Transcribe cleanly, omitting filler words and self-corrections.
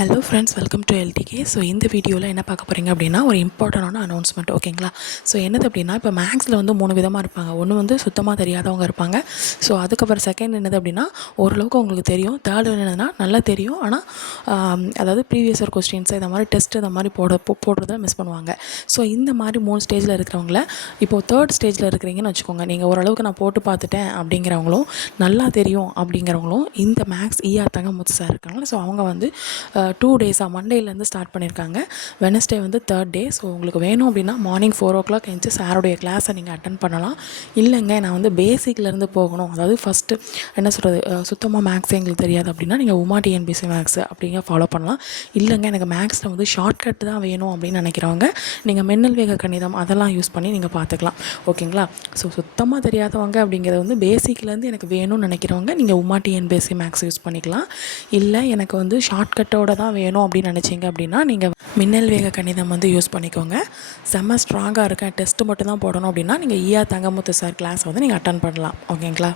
Hello friends, welcome to LDK. So இந்த வீடியோவில் என்ன பார்க்க போகிறீங்க அப்படின்னா, ஒரு இம்பார்ட்டண்டான அனௌன்ஸ்மெண்ட். ஓகேங்களா? ஸோ என்னது அப்படின்னா, இப்போ மேக்ஸில் வந்து 3 விதமாக இருப்பாங்க. ஒன்று வந்து சுத்தமாக தெரியாதவங்க இருப்பாங்க. ஸோ அதுக்கப்புறம் செகண்ட் என்னது அப்படின்னா, ஓரளவுக்கு உங்களுக்கு தெரியும். தேர்ட் என்னதுன்னா, நல்லா தெரியும், ஆனால் அதாவது ப்ரீவியஸ் இயர் கொஸ்டின்ஸ் இந்த மாதிரி டெஸ்ட் இந்த மாதிரி போடுறத மிஸ் பண்ணுவாங்க. ஸோ இந்த மாதிரி 3 ஸ்டேஜில் இருக்கிறவங்கள, இப்போது தேர்ட் ஸ்டேஜில் இருக்கிறீங்கன்னு வச்சுக்கோங்க. நீங்கள் ஓரளவுக்கு நான் போட்டு பார்த்துட்டேன் அப்படிங்கிறவங்களும், நல்லா தெரியும் அப்படிங்கிறவங்களும், இந்த மேக்ஸ் ஈஆர் தங்கமுத்து சார் இருக்காங்க. ஸோ அவங்க வந்து 2 டேஸாக மண்டேலேருந்து ஸ்டார்ட் பண்ணியிருக்காங்க. வெனஸ்டே வந்து தேர்ட் டே. ஸோ உங்களுக்கு வேணும் அப்படின்னா மார்னிங் 4 o'clock எழுந்துச்சு சாருடைய கிளாஸை நீங்கள் அட்டன் பண்ணலாம். இல்லைங்க நான் வந்து பேசிக்லேருந்து போகணும், அதாவது ஃபஸ்ட்டு என்ன சொல்கிறது, சுத்தமாக மேக்ஸ் எங்களுக்கு தெரியாது அப்படின்னா நீங்கள் உமா டிஎன்பிசி மேக்ஸ் அப்படிங்க ஃபாலோ பண்ணலாம். இல்லைங்க எனக்கு மேக்ஸில் வந்து ஷார்ட்கட் தான் வேணும் அப்படின்னு நினைக்கிறவங்க நீங்கள் மின்னல் வேக கணிதம் அதெல்லாம் யூஸ் பண்ணி நீங்கள் பார்த்துக்கலாம். ஓகேங்களா? ஸோ சுத்தமாக தெரியாதவங்க அப்படிங்கிறது வந்து பேசிக்லேருந்து எனக்கு வேணும்னு நினைக்கிறவங்க நீங்கள் உமா டிஎன்பிசி மேக்ஸ் யூஸ் பண்ணிக்கலாம். இல்லை எனக்கு வந்து ஷார்ட்கட்டோட தான் வேணும் அப்படின்னு நினச்சிங்க அப்படின்னா நீங்கள் மின்னல் வேக கணிதம் வந்து யூஸ் பண்ணிக்கோங்க. செம்ம ஸ்ட்ராங்காக இருக்கேன், டெஸ்ட்டு மட்டும் தான் போடணும் அப்படின்னா நீங்கள் ஈஆர் தங்கமுத்து சார் கிளாஸ் வந்து நீங்கள் அட்டன் பண்ணலாம். ஓகேங்களா?